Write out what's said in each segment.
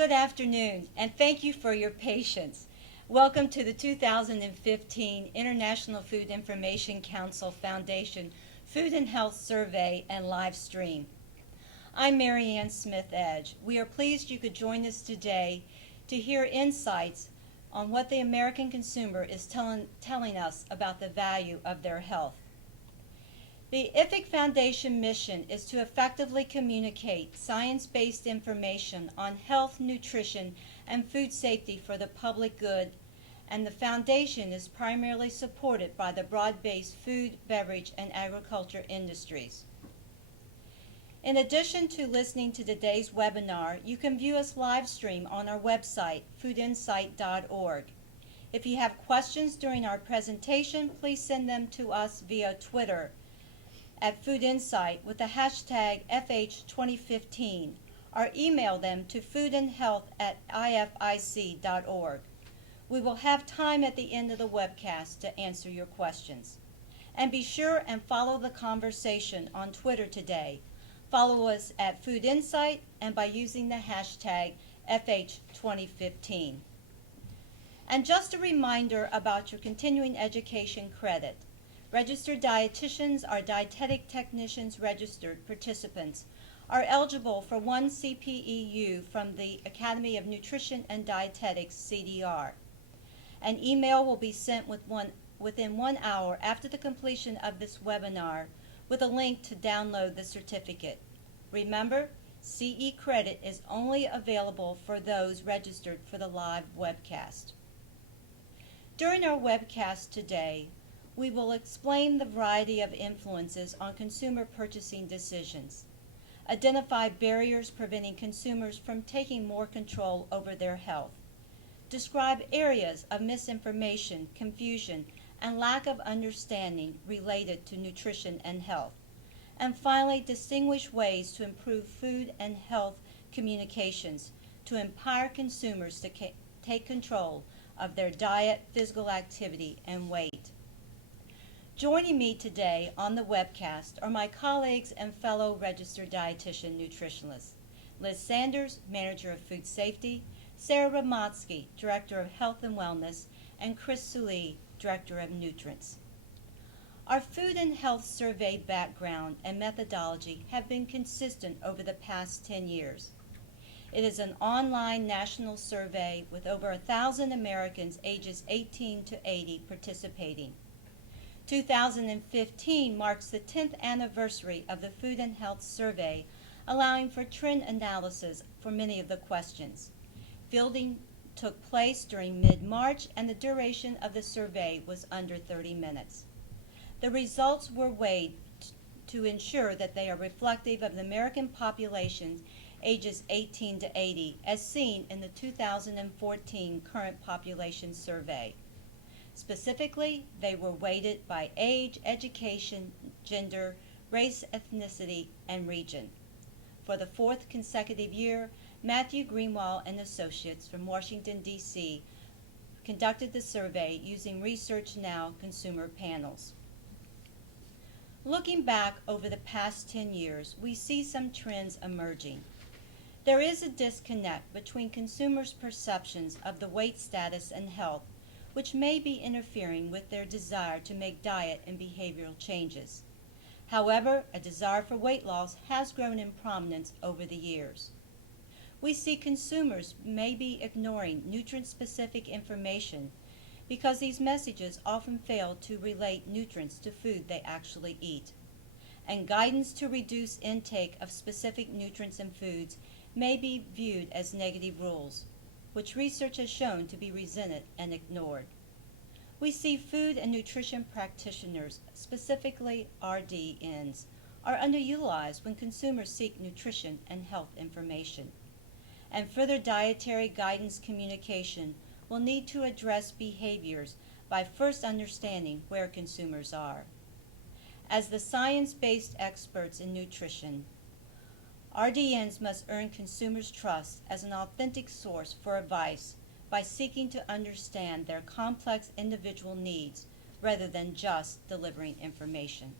Good afternoon, and thank you for your patience. Welcome to the 2015 International Food Information Council Foundation Food and Health Survey and live stream. I'm Mary Ann Smith Edge. We are pleased you could join us today to hear insights on what the American consumer is telling us about the value of their health. The IFIC Foundation mission is to effectively communicate science-based information on health, nutrition, and food safety for the public good, and the foundation is primarily supported by the broad-based food, beverage, and agriculture industries. In addition to listening to today's webinar, you can view us live stream on our website, foodinsight.org. If you have questions during our presentation, please send them to us via Twitter at Food Insight with the hashtag FH2015, or email them to foodandhealth@ific.org. We will have time at the end of the webcast to answer your questions. And be sure and follow the conversation on Twitter today. Follow us at Food Insight and by using the hashtag FH2015. And just a reminder about your continuing education credit. Registered dietitians or dietetic technicians registered participants are eligible for one CPEU from the Academy of Nutrition and Dietetics, CDR. An email will be sent within 1 hour after the completion of this webinar with a link to download the certificate. Remember, CE credit is only available for those registered for the live webcast. During our webcast today, we will explain the variety of influences on consumer purchasing decisions, identify barriers preventing consumers from taking more control over their health, describe areas of misinformation, confusion, and lack of understanding related to nutrition and health, and finally distinguish ways to improve food and health communications to empower consumers to take control of their diet, physical activity, and weight. Joining me today on the webcast are my colleagues and fellow registered dietitian nutritionalists, Liz Sanders, Manager of Food Safety, Sarah Ramatsky, Director of Health and Wellness, and Chris Sully, Director of Nutrients. Our Food and Health Survey background and methodology have been consistent over the past 10 years. It is an online national survey with over 1,000 Americans ages 18 to 80 participating. 2015 marks the 10th anniversary of the Food and Health Survey, allowing for trend analysis for many of the questions. Fielding took place during mid-March, and the duration of the survey was under 30 minutes. The results were weighed to ensure that they are reflective of the American population ages 18 to 80, as seen in the 2014 Current Population Survey. Specifically, they were weighted by age, education, gender, race, ethnicity, and region. For the fourth consecutive year, Matthew Greenwald and Associates from Washington, D.C. conducted the survey using Research Now consumer panels. Looking back over the past 10 years, we see some trends emerging. There is a disconnect between consumers' perceptions of the weight status and health, which may be interfering with their desire to make diet and behavioral changes. However, a desire for weight loss has grown in prominence over the years. We see consumers may be ignoring nutrient-specific information because these messages often fail to relate nutrients to food they actually eat. And guidance to reduce intake of specific nutrients in foods may be viewed as negative rules, which research has shown to be resented and ignored. We see food and nutrition practitioners, specifically RDNs, are underutilized when consumers seek nutrition and health information. And further dietary guidance communication will need to address behaviors by first understanding where consumers are. As the science-based experts in nutrition, RDNs must earn consumers' trust as an authentic source for advice by seeking to understand their complex individual needs rather than just delivering information.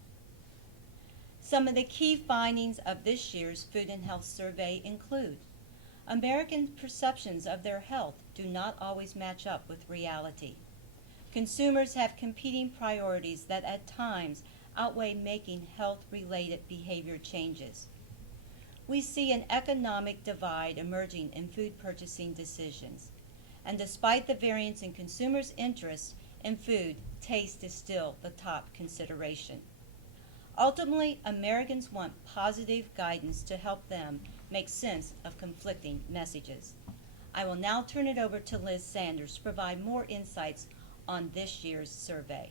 Some of the key findings of this year's Food and Health Survey include American perceptions of their health do not always match up with reality. Consumers have competing priorities that at times outweigh making health-related behavior changes. We see an economic divide emerging in food purchasing decisions. And despite the variance in consumers' interests in food, taste is still the top consideration. Ultimately, Americans want positive guidance to help them make sense of conflicting messages. I will now turn it over to Liz Sanders to provide more insights on this year's survey.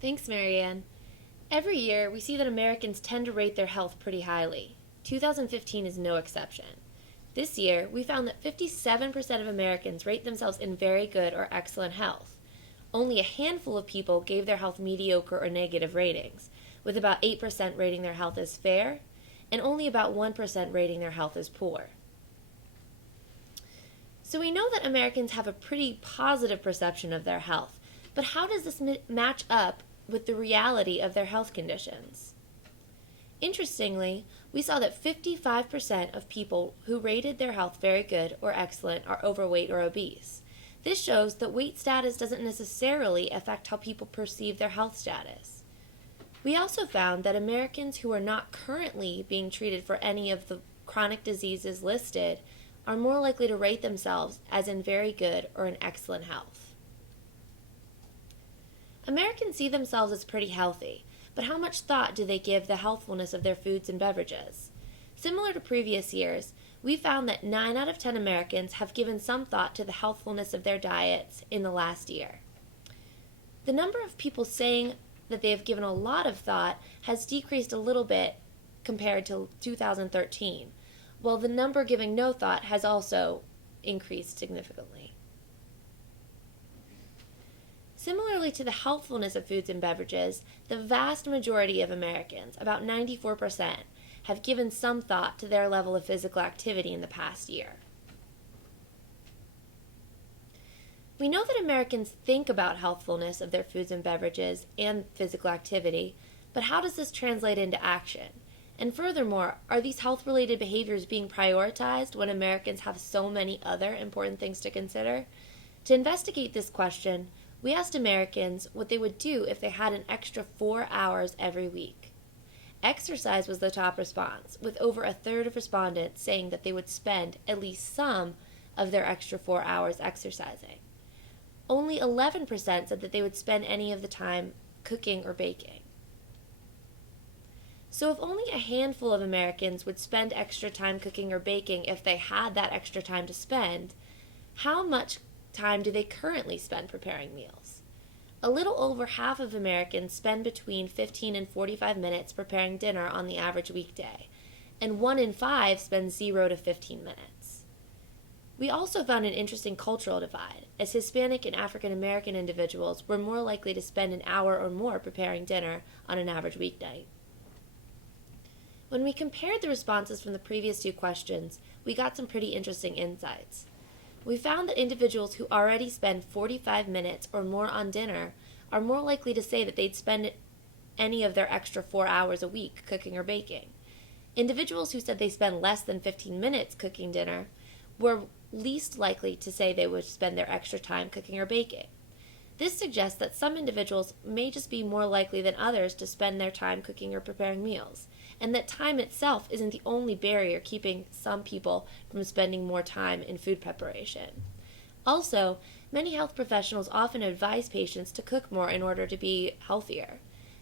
Thanks, Marianne. Every year, we see that Americans tend to rate their health pretty highly. 2015 is no exception. This year, we found that 57% of Americans rate themselves in very good or excellent health. Only a handful of people gave their health mediocre or negative ratings, with about 8% rating their health as fair, and only about 1% rating their health as poor. So we know that Americans have a pretty positive perception of their health, but how does this match up with the reality of their health conditions? Interestingly, we saw that 55% of people who rated their health very good or excellent are overweight or obese. This shows that weight status doesn't necessarily affect how people perceive their health status. We also found that Americans who are not currently being treated for any of the chronic diseases listed are more likely to rate themselves as in very good or in excellent health. Americans see themselves as pretty healthy, but how much thought do they give the healthfulness of their foods and beverages? Similar to previous years, we found that 9 out of 10 Americans have given some thought to the healthfulness of their diets in the last year. The number of people saying that they have given a lot of thought has decreased a little bit compared to 2013, while the number giving no thought has also increased significantly. Similarly to the healthfulness of foods and beverages, the vast majority of Americans, about 94%, have given some thought to their level of physical activity in the past year. We know that Americans think about healthfulness of their foods and beverages and physical activity, but how does this translate into action? And furthermore, are these health-related behaviors being prioritized when Americans have so many other important things to consider? To investigate this question, we asked Americans what they would do if they had an extra 4 hours every week. Exercise was the top response, with over a third of respondents saying that they would spend at least some of their extra 4 hours exercising. Only 11% said that they would spend any of the time cooking or baking. So if only a handful of Americans would spend extra time cooking or baking if they had that extra time to spend, how much time do they currently spend preparing meals? A little over half of Americans spend between 15 and 45 minutes preparing dinner on the average weekday, and 1 in 5 spends 0 to 15 minutes. We also found an interesting cultural divide, as Hispanic and African American individuals were more likely to spend an hour or more preparing dinner on an average weeknight. When we compared the responses from the previous 2 questions, we got some pretty interesting insights. We found that individuals who already spend 45 minutes or more on dinner are more likely to say that they'd spend any of their extra 4 hours a week cooking or baking. Individuals who said they spend less than 15 minutes cooking dinner were least likely to say they would spend their extra time cooking or baking. This suggests that some individuals may just be more likely than others to spend their time cooking or preparing meals, and that time itself isn't the only barrier keeping some people from spending more time in food preparation. Also, many health professionals often advise patients to cook more in order to be healthier.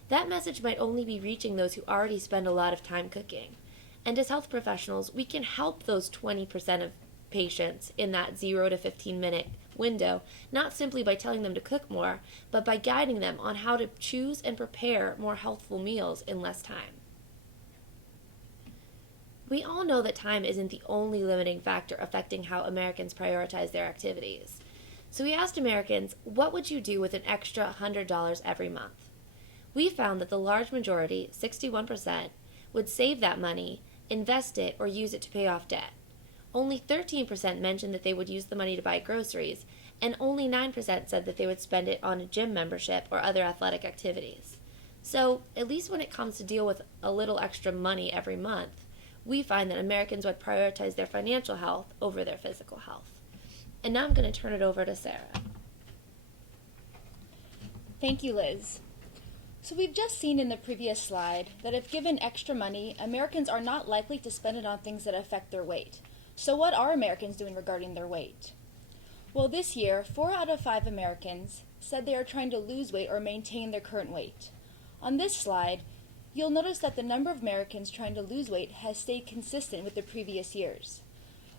That message might only be reaching those who already spend a lot of time cooking. And as health professionals, we can help those 20% of patients in that 0 to 15 minute window, not simply by telling them to cook more, but by guiding them on how to choose and prepare more healthful meals in less time. We all know that time isn't the only limiting factor affecting how Americans prioritize their activities. So we asked Americans, what would you do with an extra $100 every month? We found that the large majority, 61%, would save that money, invest it, or use it to pay off debt. Only 13% mentioned that they would use the money to buy groceries, and only 9% said that they would spend it on a gym membership or other athletic activities. So, at least when it comes to deal with a little extra money every month, we find that Americans would prioritize their financial health over their physical health. And now I'm going to turn it over to Sarah. Thank you, Liz. So we've just seen in the previous slide that if given extra money, Americans are not likely to spend it on things that affect their weight. So what are Americans doing regarding their weight? Well, this year, 4 out of 5 Americans said they are trying to lose weight or maintain their current weight. On this slide, you'll notice that the number of Americans trying to lose weight has stayed consistent with the previous years.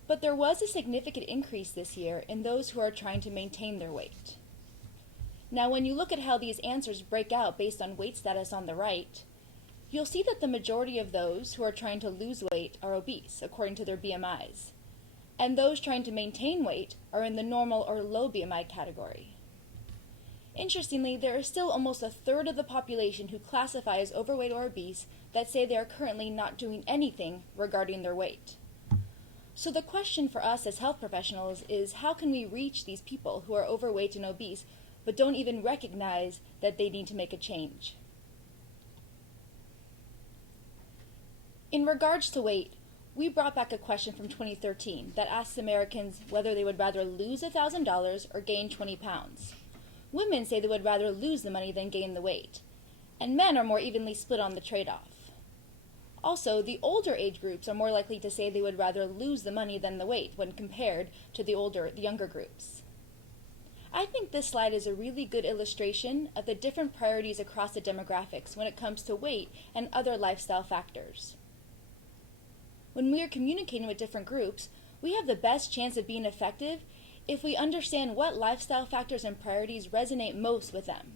But there was a significant increase this year in those who are trying to maintain their weight. Now, when you look at how these answers break out based on weight status on the right, you'll see that the majority of those who are trying to lose weight are obese, according to their BMIs. And those trying to maintain weight are in the normal or low BMI category. Interestingly, there is still almost a third of the population who classify as overweight or obese that say they are currently not doing anything regarding their weight. So the question for us as health professionals is, how can we reach these people who are overweight and obese but don't even recognize that they need to make a change? In regards to weight, we brought back a question from 2013 that asked Americans whether they would rather lose $1,000 or gain 20 pounds. Women say they would rather lose the money than gain the weight, and men are more evenly split on the trade-off. Also, the older age groups are more likely to say they would rather lose the money than the weight when compared to the younger groups. I think this slide is a really good illustration of the different priorities across the demographics when it comes to weight and other lifestyle factors. When we are communicating with different groups, we have the best chance of being effective if we understand what lifestyle factors and priorities resonate most with them.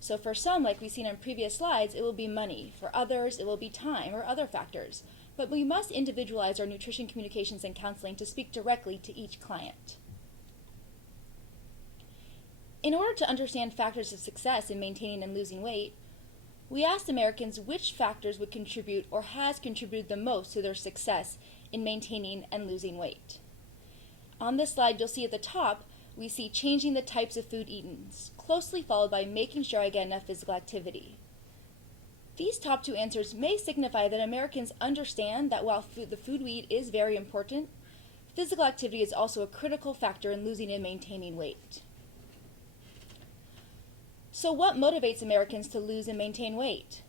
So for some, like we've seen in previous slides, it will be money. For others, it will be time or other factors. But we must individualize our nutrition communications and counseling to speak directly to each client. In order to understand factors of success in maintaining and losing weight, we asked Americans which factors would contribute or has contributed the most to their success in maintaining and losing weight. On this slide, you'll see at the top, we see changing the types of food eaten, closely followed by making sure I get enough physical activity. These top 2 answers may signify that Americans understand that while the food we eat is very important, physical activity is also a critical factor in losing and maintaining weight. So what motivates Americans to lose and maintain weight?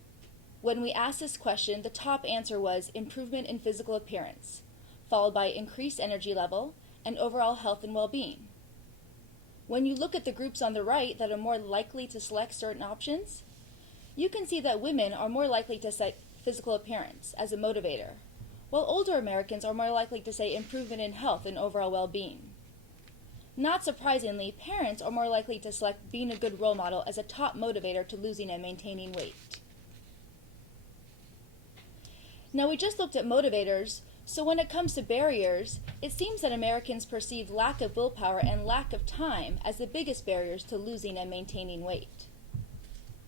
When we asked this question, the top answer was improvement in physical appearance, followed by increased energy level and overall health and well-being. When you look at the groups on the right that are more likely to select certain options, you can see that women are more likely to cite physical appearance as a motivator, while older Americans are more likely to say improvement in health and overall well-being. Not surprisingly, parents are more likely to select being a good role model as a top motivator to losing and maintaining weight. Now, we just looked at motivators, so when it comes to barriers, it seems that Americans perceive lack of willpower and lack of time as the biggest barriers to losing and maintaining weight.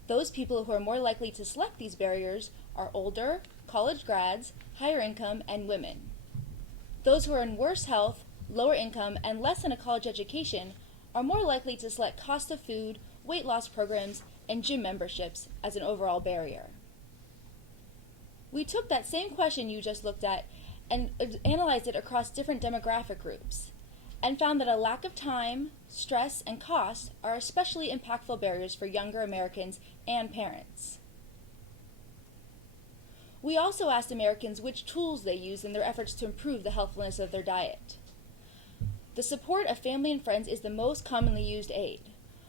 Those people who are more likely to select these barriers are older, college grads, higher income, and women. Those who are in worse health, lower income, and less than a college education are more likely to select cost of food, weight loss programs, and gym memberships as an overall barrier. We took that same question you just looked at and analyzed it across different demographic groups, and found that a lack of time, stress, and cost are especially impactful barriers for younger Americans and parents. We also asked Americans which tools they use in their efforts to improve the healthfulness of their diet. The support of family and friends is the most commonly used aid.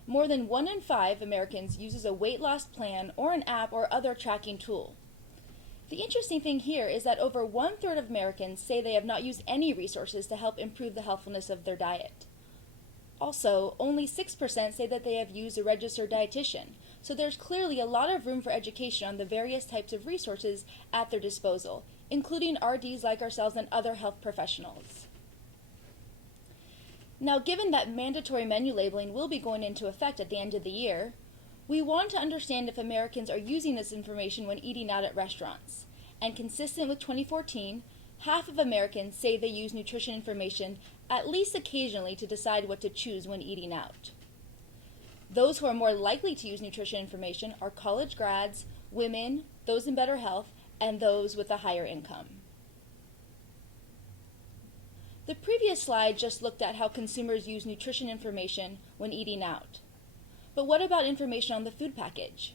More than 1 in 5 Americans uses a weight loss plan or an app or other tracking tool. The interesting thing here is that over 1/3 of Americans say they have not used any resources to help improve the healthfulness of their diet. Also, only 6% say that they have used a registered dietitian, so there's clearly a lot of room for education on the various types of resources at their disposal, including RDs like ourselves and other health professionals. Now, given that mandatory menu labeling will be going into effect at the end of the year, we want to understand if Americans are using this information when eating out at restaurants. And consistent with 2014, half of Americans say they use nutrition information at least occasionally to decide what to choose when eating out. Those who are more likely to use nutrition information are college grads, women, those in better health, and those with a higher income. The previous slide just looked at how consumers use nutrition information when eating out. But what about information on the food package?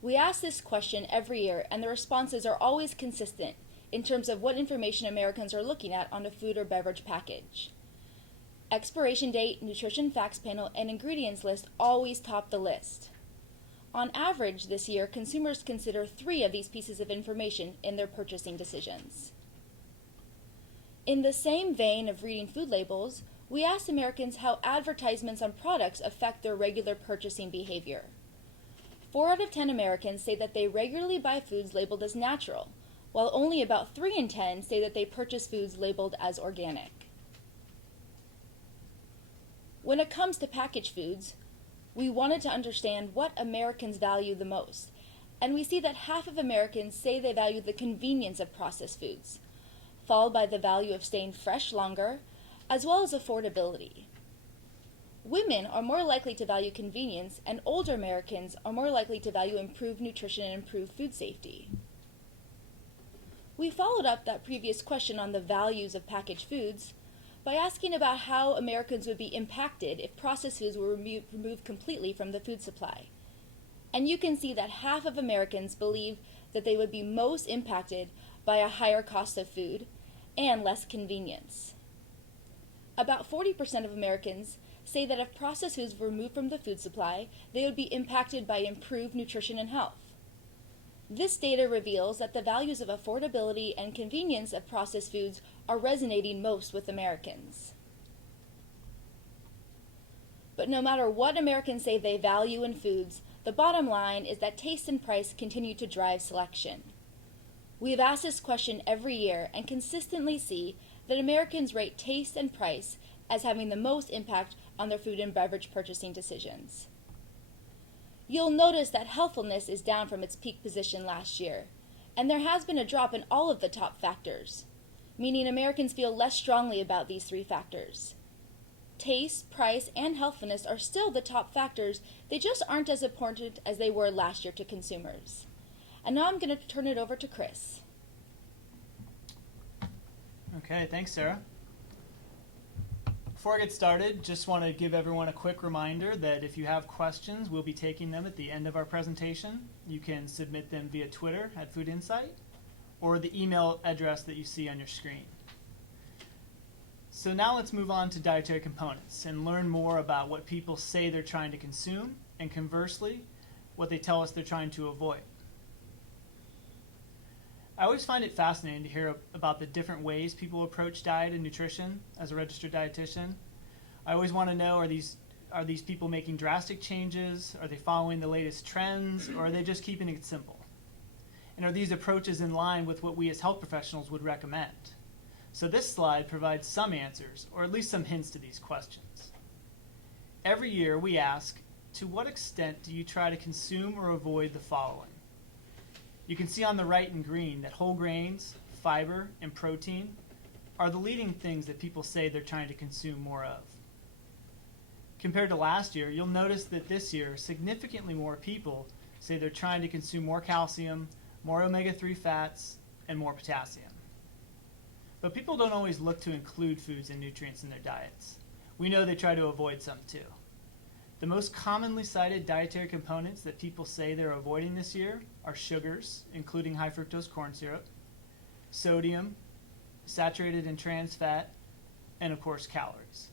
We ask this question every year, and the responses are always consistent in terms of what information Americans are looking at on a food or beverage package. Expiration date, nutrition facts panel, and ingredients list always top the list. On average this year, consumers consider 3 of these pieces of information in their purchasing decisions. In the same vein of reading food labels, we asked Americans how advertisements on products affect their regular purchasing behavior. 4 out of 10 Americans say that they regularly buy foods labeled as natural, while only about 3 in 10 say that they purchase foods labeled as organic. When it comes to packaged foods, we wanted to understand what Americans value the most, and we see that half of Americans say they value the convenience of processed foods, followed by the value of staying fresh longer, as well as affordability. Women are more likely to value convenience, and older Americans are more likely to value improved nutrition and improved food safety. We followed up that previous question on the values of packaged foods by asking about how Americans would be impacted if processed foods were removed completely from the food supply. And you can see that half of Americans believe that they would be most impacted by a higher cost of food and less convenience. About 40% of Americans say that if processed foods were removed from the food supply, they would be impacted by improved nutrition and health. This data reveals that the values of affordability and convenience of processed foods are resonating most with Americans. But no matter what Americans say they value in foods, the bottom line is that taste and price continue to drive selection. We have asked this question every year and consistently see that Americans rate taste and price as having the most impact on their food and beverage purchasing decisions. You'll notice that healthfulness is down from its peak position last year, and there has been a drop in all of the top factors, meaning Americans feel less strongly about these 3 factors. Taste, price, and healthfulness are still the top factors, they just aren't as important as they were last year to consumers. And now I'm going to turn it over to Chris. Okay, thanks, Sarah. Before I get started, just want to give everyone a quick reminder that if you have questions, we'll be taking them at the end of our presentation. You can submit them via Twitter at Food Insight or the email address that you see on your screen. So now let's move on to dietary components and learn more about what people say they're trying to consume and conversely, what they tell us they're trying to avoid. I always find it fascinating to hear about the different ways people approach diet and nutrition as a registered dietitian. I always want to know, are these people making drastic changes? Are they following the latest trends? Or are they just keeping it simple? And are these approaches in line with what we as health professionals would recommend? So this slide provides some answers, or at least some hints to these questions. Every year we ask, to what extent do you try to consume or avoid the following? You can see on the right in green that whole grains, fiber, and protein are the leading things that people say they're trying to consume more of. Compared to last year, you'll notice that this year, significantly more people say they're trying to consume more calcium, more omega-3 fats, and more potassium. But people don't always look to include foods and nutrients in their diets. We know they try to avoid some too. The most commonly cited dietary components that people say they're avoiding this year are sugars, including high fructose corn syrup, sodium, saturated and trans fat, and of course calories.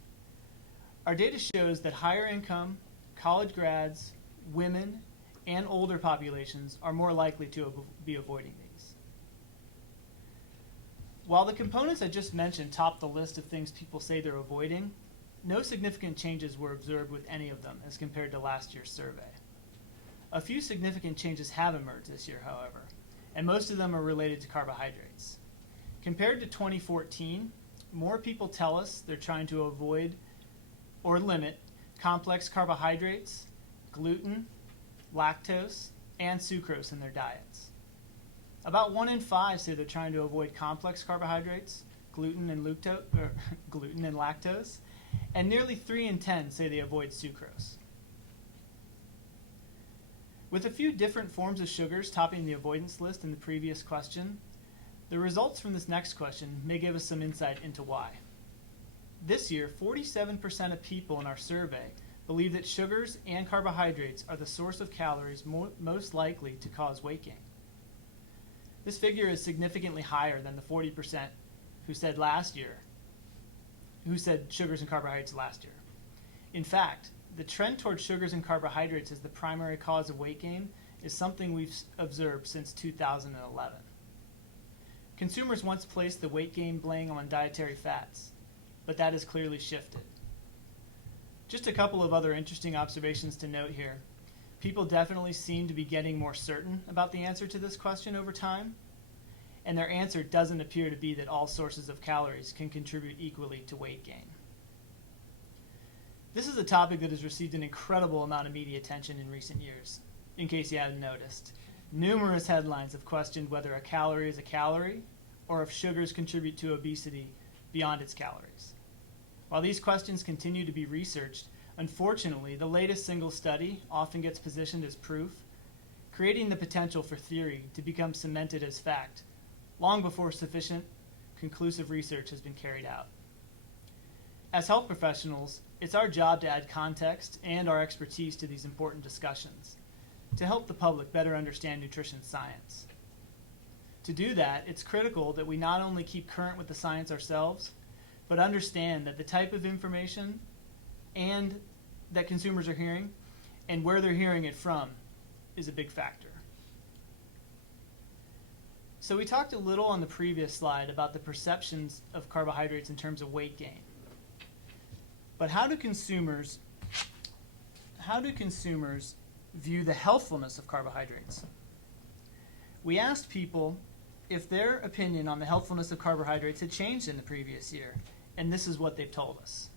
Our data shows that higher income, college grads, women, and older populations are more likely to be avoiding these. While the components I just mentioned top the list of things people say they're avoiding, no significant changes were observed with any of them as compared to last year's survey. A few significant changes have emerged this year, however, and most of them are related to carbohydrates. Compared to 2014, more people tell us they're trying to avoid or limit complex carbohydrates, gluten, lactose, and sucrose in their diets. About 1 in 5 say they're trying to avoid complex carbohydrates, gluten and lactose, and nearly 3 in 10 say they avoid sucrose. With a few different forms of sugars topping the avoidance list in the previous question, the results from this next question may give us some insight into why. this year, 47% of people in our survey believe that sugars and carbohydrates are the source of calories most likely to cause weight gain. This figure is significantly higher than the 40% who said sugars and carbohydrates last year. In fact, the trend towards sugars and carbohydrates as the primary cause of weight gain is something we've observed since 2011. Consumers once placed the weight gain blame on dietary fats, but that has clearly shifted. Just a couple of other interesting observations to note here. People definitely seem to be getting more certain about the answer to this question over time, and their answer doesn't appear to be that all sources of calories can contribute equally to weight gain. This is a topic that has received an incredible amount of media attention in recent years, in case you hadn't noticed. Numerous headlines have questioned whether a calorie is a calorie or if sugars contribute to obesity beyond its calories. While these questions continue to be researched, unfortunately, the latest single study often gets positioned as proof, creating the potential for theory to become cemented as fact, long before sufficient, conclusive research has been carried out. As health professionals, it's our job to add context and our expertise to these important discussions, to help the public better understand nutrition science. To do that, it's critical that we not only keep current with the science ourselves, but understand that the type of information and that consumers are hearing and where they're hearing it from is a big factor. So we talked a little on the previous slide about the perceptions of carbohydrates in terms of weight gain. But how do consumers view the healthfulness of carbohydrates? We asked people if their opinion on the healthfulness of carbohydrates had changed in the previous year, and this is what they've told us.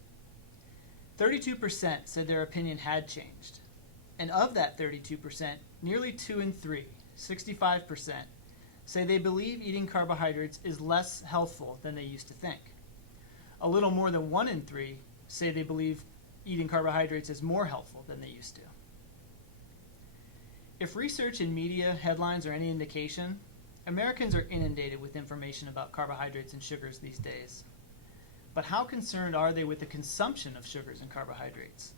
32% said their opinion had changed, and of that 32%, nearly 2 in 3, 65%, say they believe eating carbohydrates is less healthful than they used to think. A little more than 1 in 3 say they believe eating carbohydrates is more healthful than they used to. If research and media headlines are any indication, Americans are inundated with information about carbohydrates and sugars these days. But how concerned are they with the consumption of sugars and carbohydrates?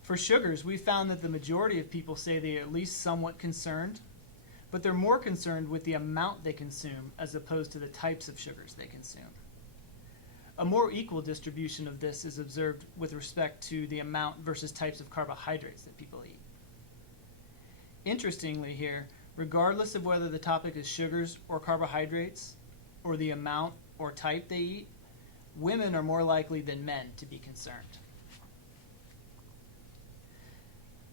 For sugars, we found that the majority of people say they are at least somewhat concerned, but they're more concerned with the amount they consume as opposed to the types of sugars they consume. A more equal distribution of this is observed with respect to the amount versus types of carbohydrates that people eat. Interestingly here, regardless of whether the topic is sugars or carbohydrates, or the amount or type they eat, women are more likely than men to be concerned.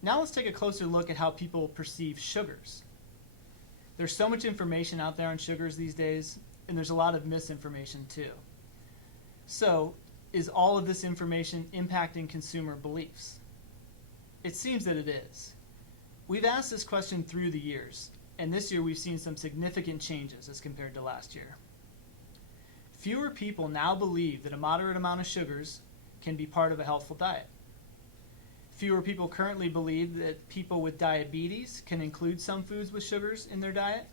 Now let's take a closer look at how people perceive sugars. There's so much information out there on sugars these days, and there's a lot of misinformation too. So, is all of this information impacting consumer beliefs? It seems that it is. We've asked this question through the years, and this year we've seen some significant changes as compared to last year. Fewer people now believe that a moderate amount of sugars can be part of a healthful diet. Fewer people currently believe that people with diabetes can include some foods with sugars in their diet.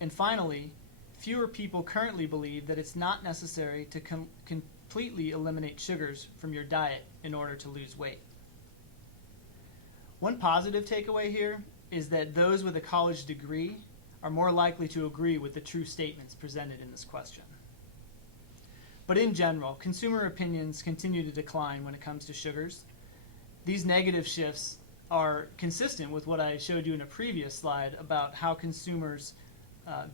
And finally, fewer people currently believe that it's not necessary to completely eliminate sugars from your diet in order to lose weight. One positive takeaway here is that those with a college degree are more likely to agree with the true statements presented in this question. But in general, consumer opinions continue to decline when it comes to sugars. These negative shifts are consistent with what I showed you in a previous slide about how consumers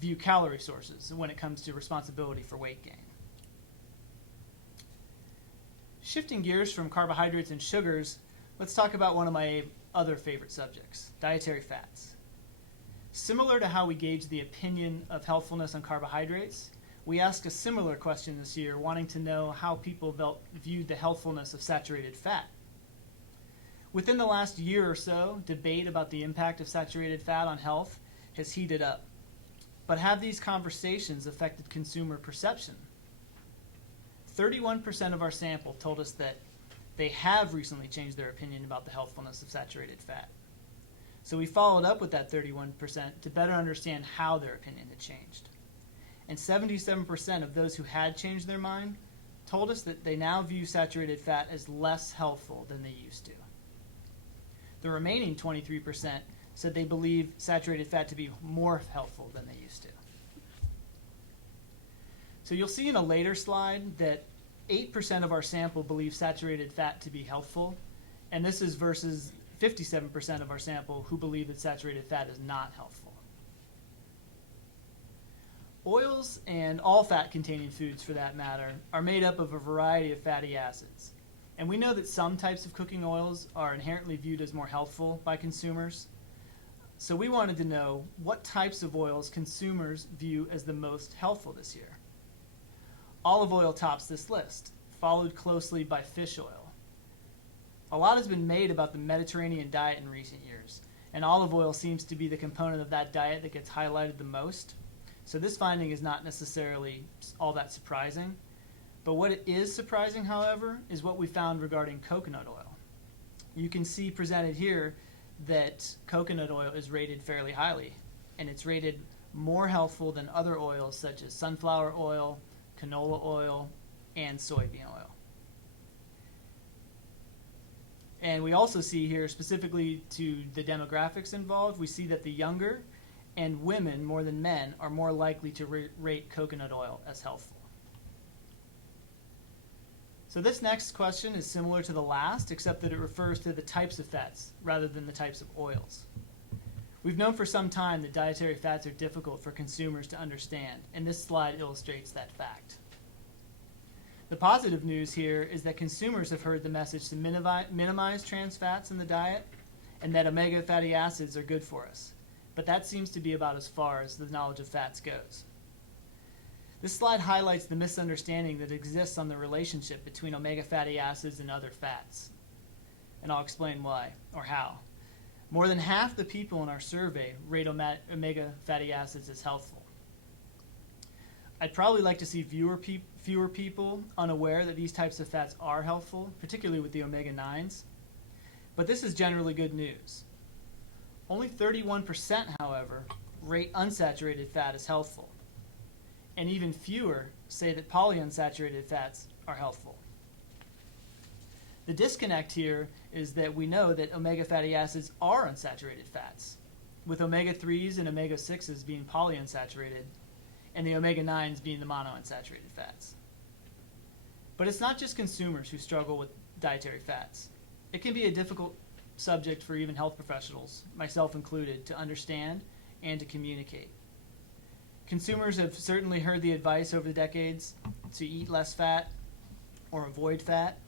view calorie sources when it comes to responsibility for weight gain. Shifting gears from carbohydrates and sugars, let's talk about one of my other favorite subjects, dietary fats. Similar to how we gauge the opinion of healthfulness on carbohydrates, we asked a similar question this year, wanting to know how people viewed the healthfulness of saturated fat. Within the last year or so, debate about the impact of saturated fat on health has heated up. But have these conversations affected consumer perception? 31% of our sample told us that they have recently changed their opinion about the healthfulness of saturated fat. So we followed up with that 31% to better understand how their opinion had changed. And 77% of those who had changed their mind told us that they now view saturated fat as less healthful than they used to. The remaining 23% said they believe saturated fat to be more healthful than they used to. So you'll see in a later slide that 8% of our sample believe saturated fat to be healthful, and this is versus 57% of our sample who believe that saturated fat is not healthful. Oils, and all fat-containing foods for that matter, are made up of a variety of fatty acids. And we know that some types of cooking oils are inherently viewed as more healthful by consumers. So we wanted to know what types of oils consumers view as the most healthful this year. Olive oil tops this list, followed closely by fish oil. A lot has been made about the Mediterranean diet in recent years, and olive oil seems to be the component of that diet that gets highlighted the most. So this finding is not necessarily all that surprising. But what it is surprising, however, is what we found regarding coconut oil. You can see presented here that coconut oil is rated fairly highly, and it's rated more healthful than other oils such as sunflower oil, canola oil, and soybean oil. And we also see here, specifically to the demographics involved, we see that the younger and women more than men are more likely to rate coconut oil as healthful. So this next question is similar to the last, except that it refers to the types of fats rather than the types of oils. We've known for some time that dietary fats are difficult for consumers to understand, and this slide illustrates that fact. The positive news here is that consumers have heard the message to minimize trans fats in the diet, and that omega fatty acids are good for us. But that seems to be about as far as the knowledge of fats goes. This slide highlights the misunderstanding that exists on the relationship between omega fatty acids and other fats. And I'll explain why, or how. More than half the people in our survey rate omega fatty acids as healthful. I'd probably like to see fewer people unaware that these types of fats are healthful, particularly with the omega-9s. But this is generally good news. Only 31%, however, rate unsaturated fat as healthful. And even fewer say that polyunsaturated fats are healthful. The disconnect here is that we know that omega fatty acids are unsaturated fats, with omega-3s and omega-6s being polyunsaturated, and the omega-9s being the monounsaturated fats. But it's not just consumers who struggle with dietary fats. It can be a difficult subject for even health professionals, myself included, to understand and to communicate. Consumers have certainly heard the advice over the decades to eat less fat or avoid fat,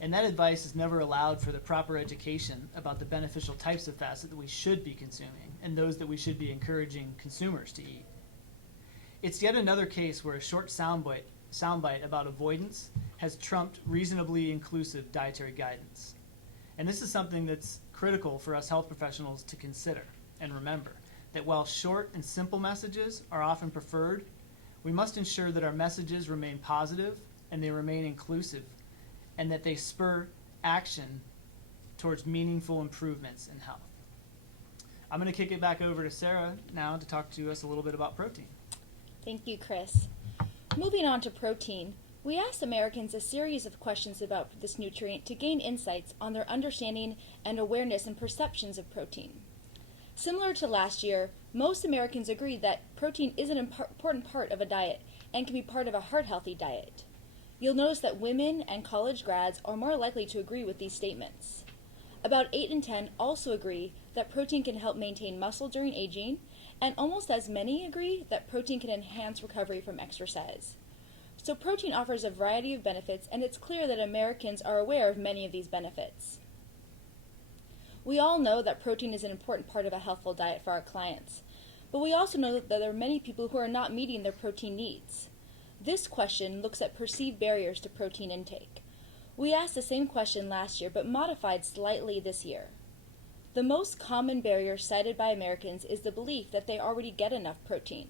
and that advice has never allowed for the proper education about the beneficial types of fats that we should be consuming and those that we should be encouraging consumers to eat. It's yet another case where a short soundbite about avoidance has trumped reasonably inclusive dietary guidance. And this is something that's critical for us health professionals to consider and remember, that while short and simple messages are often preferred, we must ensure that our messages remain positive and they remain inclusive, and that they spur action towards meaningful improvements in health. I'm going to kick it back over to Sarah now to talk to us a little bit about protein. Thank you, Chris. Moving on to protein, we asked Americans a series of questions about this nutrient to gain insights on their understanding and awareness and perceptions of protein. Similar to last year, most Americans agreed that protein is an important part of a diet and can be part of a heart-healthy diet. You'll notice that women and college grads are more likely to agree with these statements. About 8 in 10 also agree that protein can help maintain muscle during aging, and almost as many agree that protein can enhance recovery from exercise. So protein offers a variety of benefits, and it's clear that Americans are aware of many of these benefits. We all know that protein is an important part of a healthful diet for our clients, but we also know that there are many people who are not meeting their protein needs. This question looks at perceived barriers to protein intake. We asked the same question last year, but modified slightly this year. The most common barrier cited by Americans is the belief that they already get enough protein,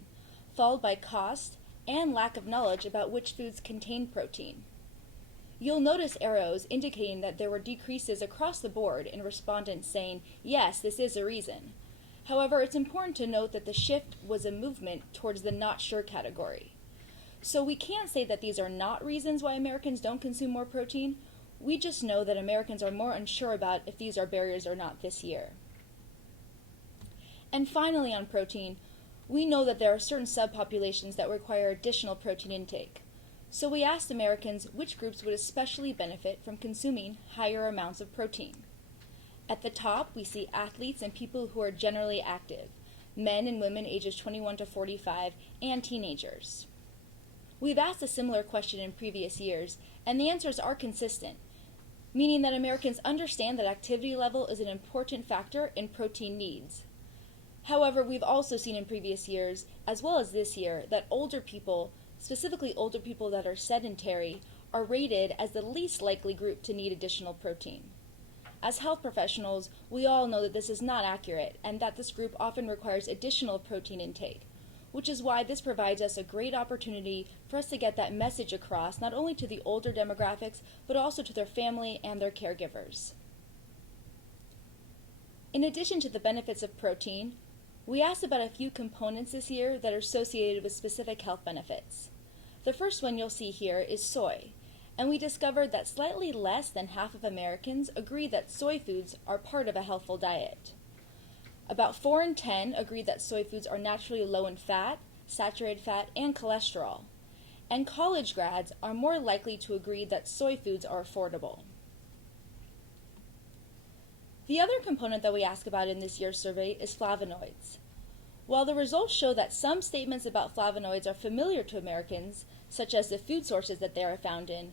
followed by cost and lack of knowledge about which foods contain protein. You'll notice arrows indicating that there were decreases across the board in respondents saying, yes, this is a reason. However, it's important to note that the shift was a movement towards the not sure category. So we can't say that these are not reasons why Americans don't consume more protein. We just know that Americans are more unsure about if these are barriers or not this year. And finally, on protein, we know that there are certain subpopulations that require additional protein intake. So we asked Americans which groups would especially benefit from consuming higher amounts of protein. At the top, we see athletes and people who are generally active, men and women ages 21 to 45, and teenagers. We've asked a similar question in previous years, and the answers are consistent, meaning that Americans understand that activity level is an important factor in protein needs. However, we've also seen in previous years, as well as this year, that older people, specifically older people that are sedentary, are rated as the least likely group to need additional protein. As health professionals, we all know that this is not accurate and that this group often requires additional protein intake, which is why this provides us a great opportunity for us to get that message across not only to the older demographics, but also to their family and their caregivers. In addition to the benefits of protein, we asked about a few components this year that are associated with specific health benefits. The first one you'll see here is soy, and we discovered that slightly less than half of Americans agree that soy foods are part of a healthful diet. About 4 in 10 agree that soy foods are naturally low in fat, saturated fat, and cholesterol. And college grads are more likely to agree that soy foods are affordable. The other component that we ask about in this year's survey is flavonoids. While the results show that some statements about flavonoids are familiar to Americans, such as the food sources that they are found in,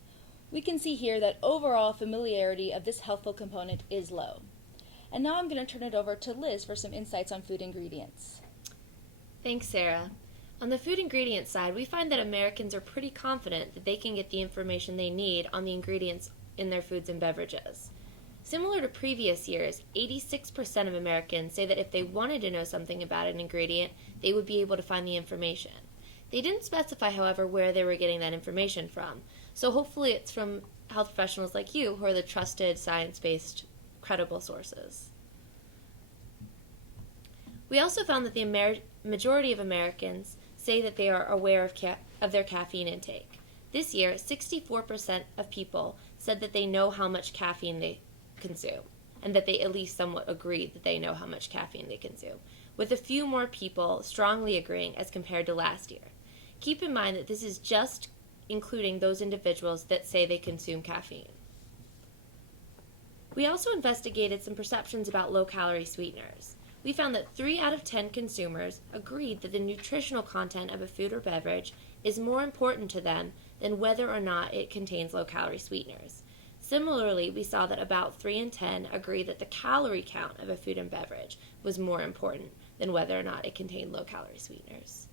we can see here that overall familiarity of this healthful component is low. And now I'm going to turn it over to Liz for some insights on food ingredients. Thanks, Sarah. On the food ingredients side, we find that Americans are pretty confident that they can get the information they need on the ingredients in their foods and beverages. Similar to previous years, 86% of Americans say that if they wanted to know something about an ingredient, they would be able to find the information. They didn't specify, however, where they were getting that information from, so hopefully it's from health professionals like you who are the trusted, science-based, credible sources. We also found that the majority of Americans say that they are aware of their caffeine intake. This year, 64% of people said that they know how much caffeine they consume, and that they at least somewhat agree that they know how much caffeine they consume, with a few more people strongly agreeing as compared to last year. Keep in mind that this is just including those individuals that say they consume caffeine. We also investigated some perceptions about low-calorie sweeteners. We found that 3 out of 10 consumers agreed that the nutritional content of a food or beverage is more important to them than whether or not it contains low-calorie sweeteners. Similarly, we saw that about 3 in 10 agree that the calorie count of a food and beverage was more important than whether or not it contained low-calorie sweeteners.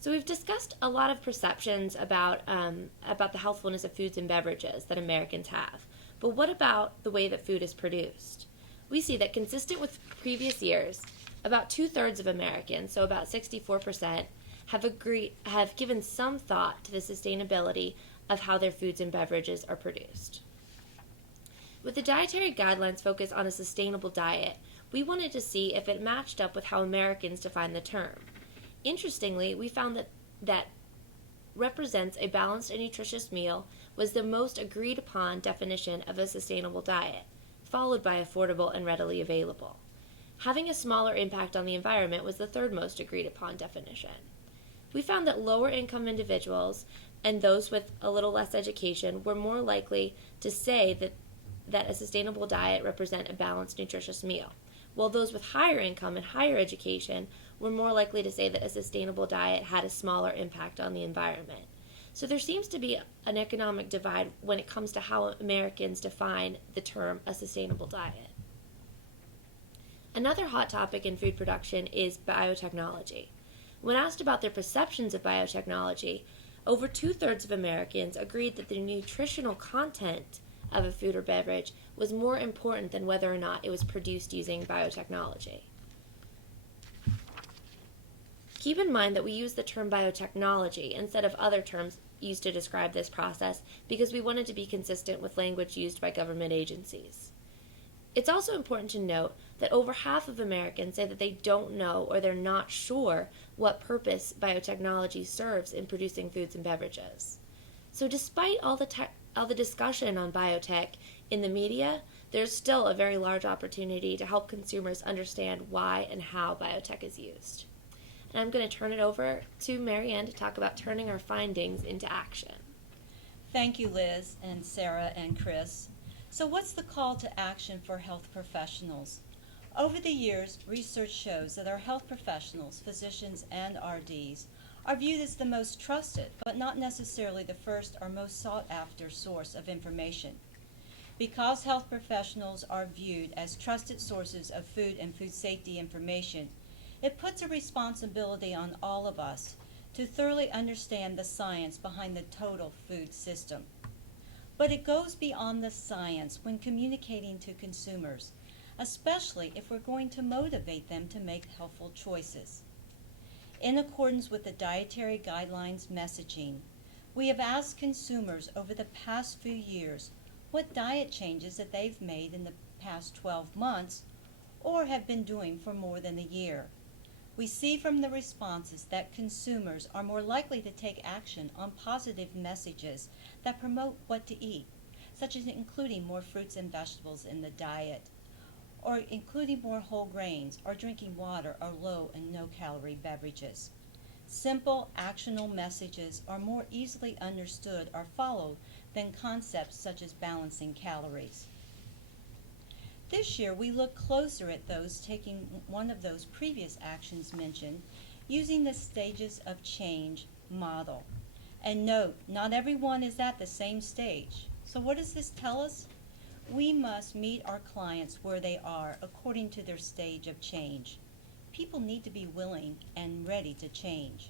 So we've discussed a lot of perceptions about the healthfulness of foods and beverages that Americans have. But what about the way that food is produced? We see that consistent with previous years, about 2/3 of Americans, so about 64%, have given some thought to the sustainability of how their foods and beverages are produced. With the dietary guidelines focused on a sustainable diet, we wanted to see if it matched up with how Americans define the term. Interestingly, we found that represents a balanced and nutritious meal was the most agreed upon definition of a sustainable diet, followed by affordable and readily available. Having a smaller impact on the environment was the third most agreed upon definition. We found that lower income individuals and those with a little less education were more likely to say that a sustainable diet represent a balanced, nutritious meal, while those with higher income and higher education were more likely to say that a sustainable diet had a smaller impact on the environment. So there seems to be an economic divide when it comes to how Americans define the term a sustainable diet. Another hot topic in food production is biotechnology. When asked about their perceptions of biotechnology, over 2/3 of Americans agreed that the nutritional content of a food or beverage was more important than whether or not it was produced using biotechnology. Keep in mind that we use the term biotechnology instead of other terms used to describe this process because we wanted to be consistent with language used by government agencies. It's also important to note that over half of Americans say that they don't know or they're not sure what purpose biotechnology serves in producing foods and beverages. So despite all the discussion on biotech in the media, there's still a very large opportunity to help consumers understand why and how biotech is used. And I'm going to turn it over to Marianne to talk about turning our findings into action. Thank you, Liz and Sarah and Chris. So what's the call to action for health professionals? Over the years, research shows that our health professionals, physicians, and RDs are viewed as the most trusted, but not necessarily the first or most sought-after source of information. Because health professionals are viewed as trusted sources of food and food safety information, it puts a responsibility on all of us to thoroughly understand the science behind the total food system. But it goes beyond the science when communicating to consumers, especially if we're going to motivate them to make healthful choices. In accordance with the Dietary Guidelines messaging, we have asked consumers over the past few years what diet changes that they've made in the past 12 months or have been doing for more than a year. We see from the responses that consumers are more likely to take action on positive messages that promote what to eat, such as including more fruits and vegetables in the diet, or including more whole grains, or drinking water or low and no-calorie beverages. Simple, actionable messages are more easily understood or followed than concepts such as balancing calories. This year, we look closer at those taking one of those previous actions mentioned using the stages of change model. And note, not everyone is at the same stage. So what does this tell us? We must meet our clients where they are according to their stage of change. People need to be willing and ready to change.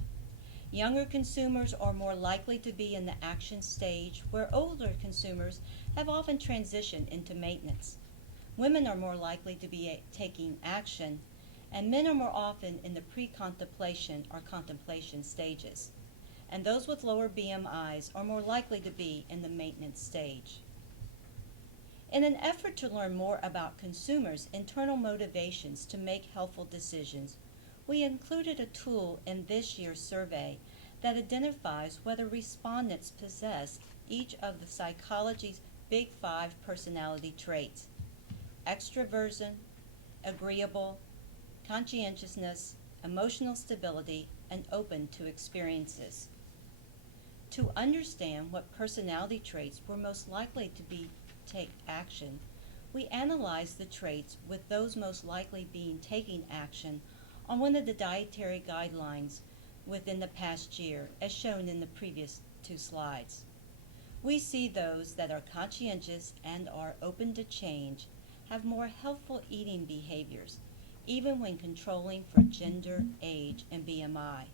Younger consumers are more likely to be in the action stage, where older consumers have often transitioned into maintenance. Women are more likely to be taking action, and men are more often in the pre-contemplation or contemplation stages. And those with lower BMIs are more likely to be in the maintenance stage. In an effort to learn more about consumers' internal motivations to make healthful decisions, we included a tool in this year's survey that identifies whether respondents possess each of the psychology's Big 5 personality traits: extroversion, agreeable, conscientiousness, emotional stability, and open to experiences. To understand what personality traits were most likely to take action, we analyzed the traits with those most likely being taking action on one of the dietary guidelines within the past year, as shown in the previous two slides. We see those that are conscientious and are open to change have more healthful eating behaviors, even when controlling for gender, age, and BMI.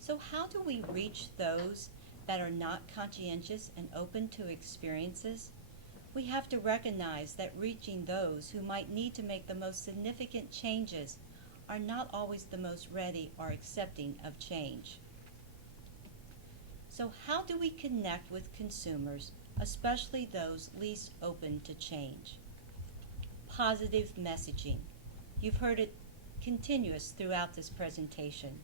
So how do we reach those that are not conscientious and open to experiences? We have to recognize that reaching those who might need to make the most significant changes are not always the most ready or accepting of change. So how do we connect with consumers, especially those least open to change? Positive messaging. You've heard it continuous throughout this presentation,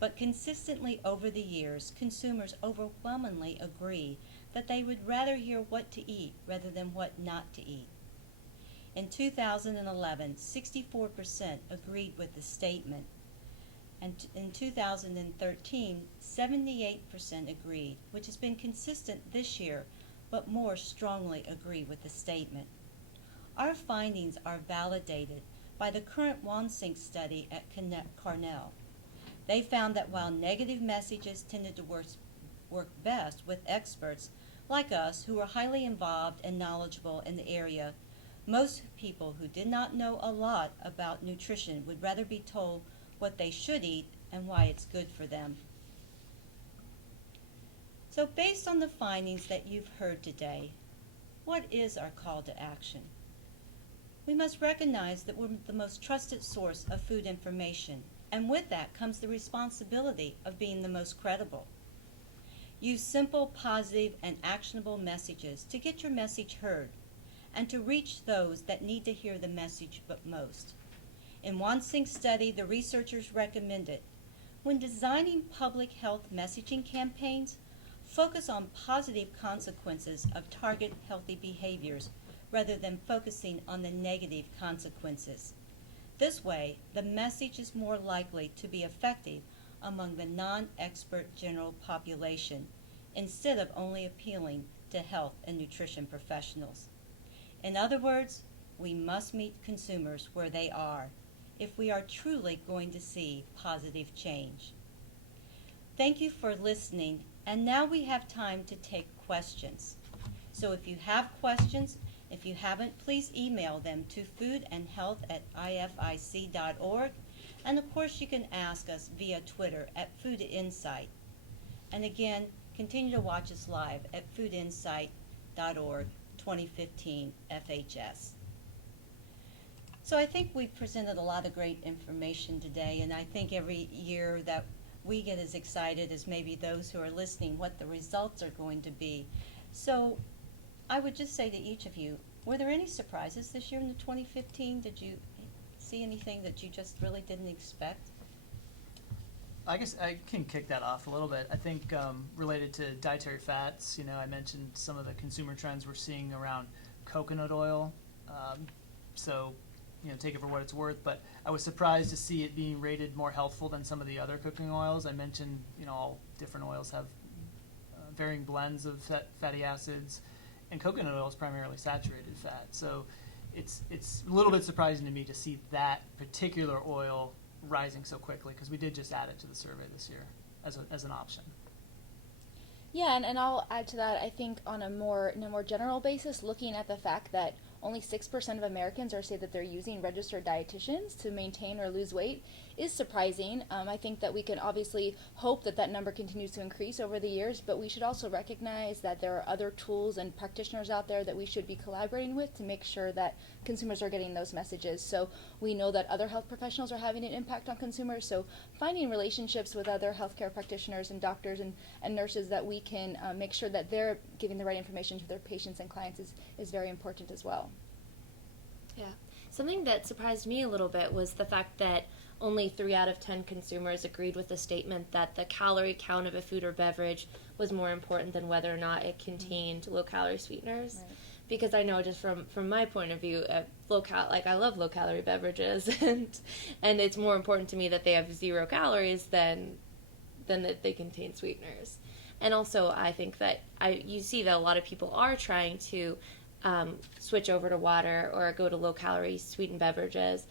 but consistently over the years, consumers overwhelmingly agree that they would rather hear what to eat rather than what not to eat. In 2011, 64% agreed with the statement, and in 2013, 78% agreed, which has been consistent this year, but more strongly agree with the statement. Our findings are validated by the current Wansink study at Cornell. They found that while negative messages tended to work best with experts like us who are highly involved and knowledgeable in the area, most people who did not know a lot about nutrition would rather be told what they should eat and why it's good for them. So based on the findings that you've heard today, what is our call to action? We must recognize that we're the most trusted source of food information, and with that comes the responsibility of being the most credible. Use simple, positive, and actionable messages to get your message heard, and to reach those that need to hear the message but most. In one Sync study, the researchers recommended, when designing public health messaging campaigns, focus on positive consequences of target healthy behaviors rather than focusing on the negative consequences. This way, the message is more likely to be effective among the non-expert general population instead of only appealing to health and nutrition professionals. In other words, we must meet consumers where they are if we are truly going to see positive change. Thank you for listening, and now we have time to take questions. So if you have questions, if you haven't, please email them to foodandhealth@ific.org, and of course you can ask us via Twitter at Food Insight. And again, continue to watch us live at foodinsight.org 2015 FHS. So I think we presented a lot of great information today, and I think every year that we get as excited as maybe those who are listening what the results are going to be. So I would just say to each of you, were there any surprises this year in the 2015? Did you see anything that you just really didn't expect? I guess I can kick that off a little bit. I think related to dietary fats, I mentioned some of the consumer trends we're seeing around coconut oil. So, take it for what it's worth, but I was surprised to see it being rated more healthful than some of the other cooking oils. I mentioned, all different oils have varying blends of fatty acids, and coconut oil is primarily saturated fat. So it's a little bit surprising to me to see that particular oil rising so quickly, because we did just add it to the survey this year as an option. Yeah, and I'll add to that. I think in a more general basis, looking at the fact that only 6% of Americans say that they're using registered dietitians to maintain or lose weight is surprising. I think that we can obviously hope that that number continues to increase over the years, but we should also recognize that there are other tools and practitioners out there that we should be collaborating with to make sure that consumers are getting those messages. So we know that other health professionals are having an impact on consumers, so finding relationships with other healthcare practitioners and doctors and nurses that we can make sure that they're giving the right information to their patients and clients is very important as well. Yeah. Something that surprised me a little bit was the fact that only 3 out of 10 consumers agreed with the statement that the calorie count of a food or beverage was more important than whether or not it contained low-calorie sweeteners. Right. Because I know just from my point of view, I love low-calorie beverages, and it's more important to me that they have 0 calories than that they contain sweeteners. And also, I think that you see that a lot of people are trying to switch over to water or go to low-calorie sweetened beverages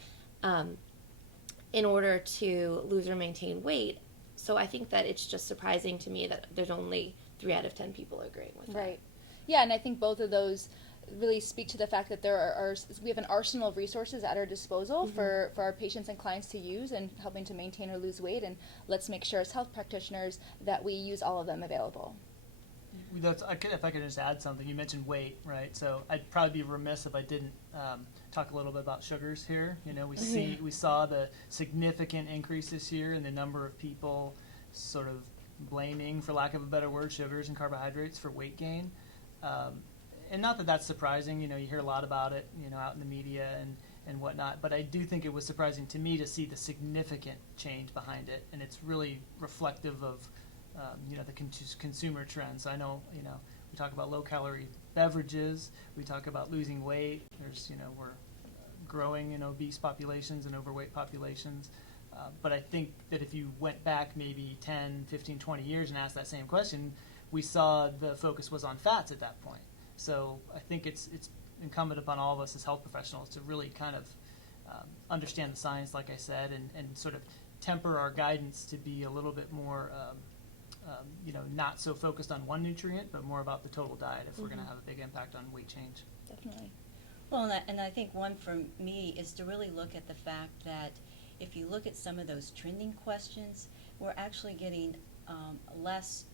in order to lose or maintain weight. So I think that it's just surprising to me that there's only 3 out of 10 people agreeing with that. Right. Yeah, and I think both of those really speak to the fact that we have an arsenal of resources at our disposal for our patients and clients to use and helping to maintain or lose weight, and let's make sure as health practitioners that we use all of them available. If I could just add something, you mentioned weight, right? So I'd probably be remiss if I didn't talk a little bit about sugars here. We saw the significant increase this year in the number of people sort of blaming, for lack of a better word, sugars and carbohydrates for weight gain. And not that that's surprising, you hear a lot about it, out in the media and whatnot, but I do think it was surprising to me to see the significant change behind it, and it's really reflective of the consumer trends. I know, we talk about low-calorie beverages, we talk about losing weight, there's, we're growing in obese populations and overweight populations, but I think that if you went back maybe 10, 15, 20 years and asked that same question, we saw the focus was on fats at that point. So I think it's incumbent upon all of us as health professionals to really kind of understand the science, like I said, and sort of temper our guidance to be a little bit more not so focused on one nutrient, but more about the total diet if we're going to have a big impact on weight change. Definitely. Well, and I think one for me is to really look at the fact that if you look at some of those trending questions, we're actually getting less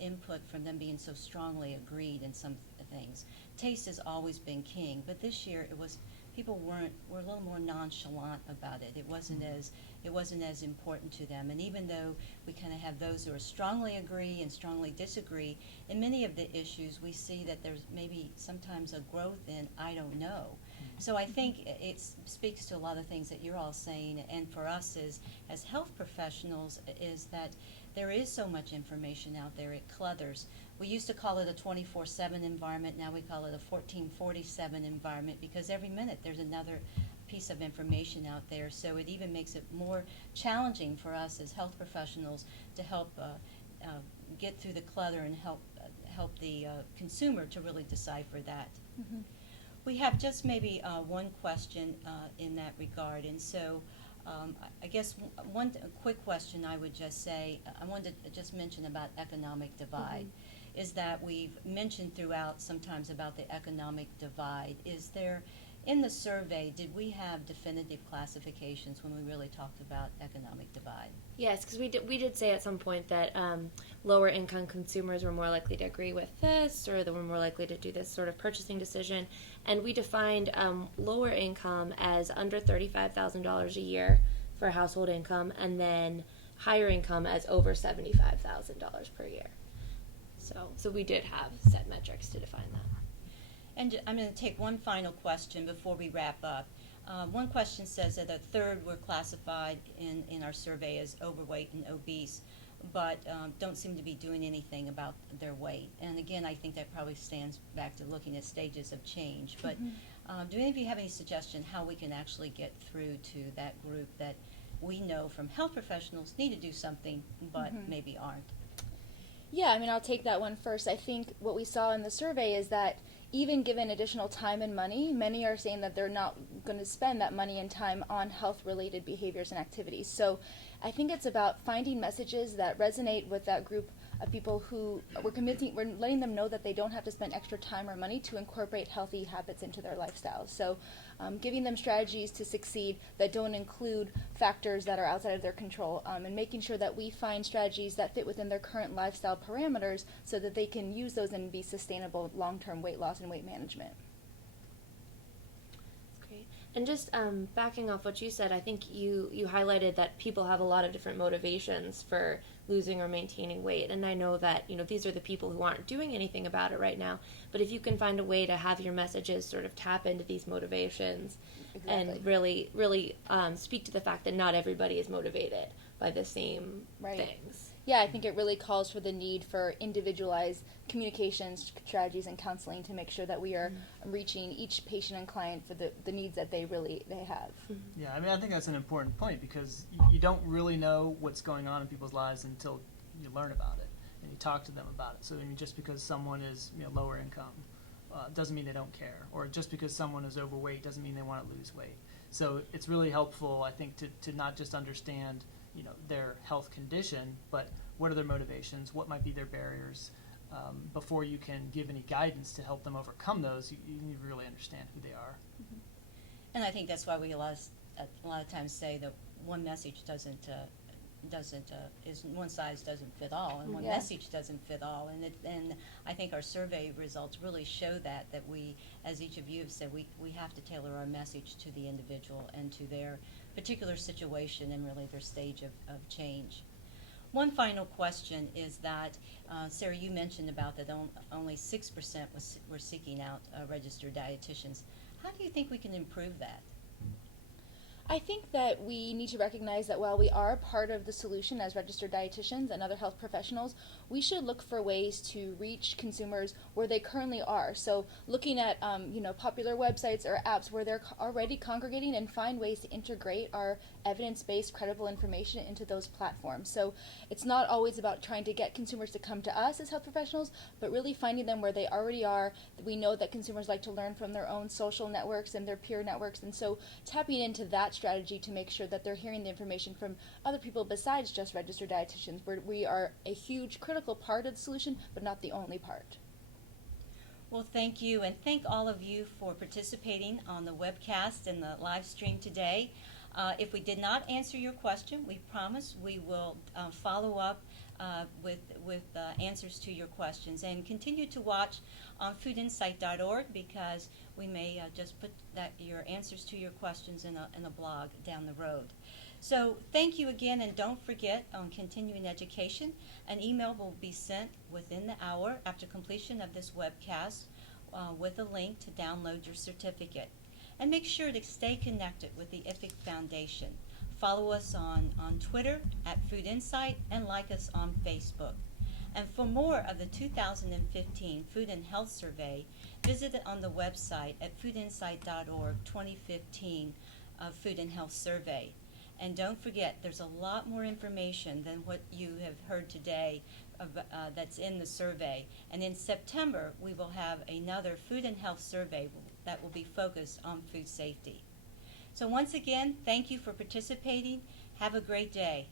input from them being so strongly agreed in some things. Taste has always been king, but this year it was people were a little more nonchalant about it. It wasn't as important to them. And even though we kind of have those who are strongly agree and strongly disagree, in many of the issues we see that there's maybe sometimes a growth in I don't know. So I think it speaks to a lot of things that you're all saying, and for us as health professionals, is that there is so much information out there, it clutters. We used to call it a 24/7 environment, now we call it a 1447 environment, because every minute there's another piece of information out there. So it even makes it more challenging for us as health professionals to help get through the clutter and help the consumer to really decipher that. Mm-hmm. We have just maybe one question in that regard, and so I guess one quick question I would just say, I wanted to just mention about economic divide, is that we've mentioned throughout sometimes about the economic divide. Is there, in the survey, did we have definitive classifications when we really talked about economic divide? Yes, because we did say at some point that lower income consumers were more likely to agree with this, or they were more likely to do this sort of purchasing decision, and we defined lower income as under $35,000 a year for household income, and then higher income as over $75,000 per year. So we did have set metrics to define that. And I'm going to take one final question before we wrap up. One question says that a third were classified in our survey as overweight and obese, but don't seem to be doing anything about their weight. And again, I think that probably stands back to looking at stages of change. But do any of you have any suggestion how we can actually get through to that group that we know from health professionals need to do something, but maybe aren't? Yeah, I mean, I'll take that one first. I think what we saw in the survey is that even given additional time and money, many are saying that they're not going to spend that money and time on health-related behaviors and activities. So I think it's about finding messages that resonate with that group of people who we're letting them know that they don't have to spend extra time or money to incorporate healthy habits into their lifestyles. So giving them strategies to succeed that don't include factors that are outside of their control, and making sure that we find strategies that fit within their current lifestyle parameters so that they can use those and be sustainable long-term weight loss and weight management. Great. And just backing off what you said, I think you highlighted that people have a lot of different motivations for losing or maintaining weight. And I know that, these are the people who aren't doing anything about it right now. But if you can find a way to have your messages sort of tap into these motivations and really, really speak to the fact that not everybody is motivated by the same things. Yeah, I think it really calls for the need for individualized communications strategies and counseling to make sure that we are reaching each patient and client for the needs that they have. Yeah, I mean, I think that's an important point, because you don't really know what's going on in people's lives until you learn about it and you talk to them about it. So I mean, just because someone is lower income doesn't mean they don't care, or just because someone is overweight doesn't mean they want to lose weight. So it's really helpful, I think, to not just understand their health condition, but what are their motivations, what might be their barriers. Before you can give any guidance to help them overcome those, you need to really understand who they are. And I think that's why we a lot of times say that one message one size doesn't fit all, and one message doesn't fit all. And I think our survey results really show that we, as each of you have said, we have to tailor our message to the individual and to their particular situation and really their stage of change. One final question is that, Sarah, you mentioned about that only 6% were seeking out registered dietitians. How do you think we can improve that? I think that we need to recognize that while we are part of the solution as registered dietitians and other health professionals, we should look for ways to reach consumers where they currently are. So looking at popular websites or apps where they're already congregating, and find ways to integrate our evidence-based, credible information into those platforms. So it's not always about trying to get consumers to come to us as health professionals, but really finding them where they already are. We know that consumers like to learn from their own social networks and their peer networks, and so tapping into that strategy to make sure that they're hearing the information from other people besides just registered dietitians, where we are a huge critical part of the solution, but not the only part. Well, thank you, and thank all of you for participating on the webcast and the live stream today. If we did not answer your question, we promise we will follow up with answers to your questions. And continue to watch on foodinsight.org, because we may just put your answers to your questions in a blog down the road. So thank you again, and don't forget, on continuing education, an email will be sent within the hour after completion of this webcast with a link to download your certificate. And make sure to stay connected with the IFIC Foundation. Follow us on Twitter at Food Insight, and like us on Facebook. And for more of the 2015 Food and Health Survey, visit it on the website at foodinsight.org 2015 Food and Health Survey. And don't forget, there's a lot more information than what you have heard today that's in the survey. And in September, we will have another Food and Health Survey that will be focused on food safety. So once again, thank you for participating. Have a great day.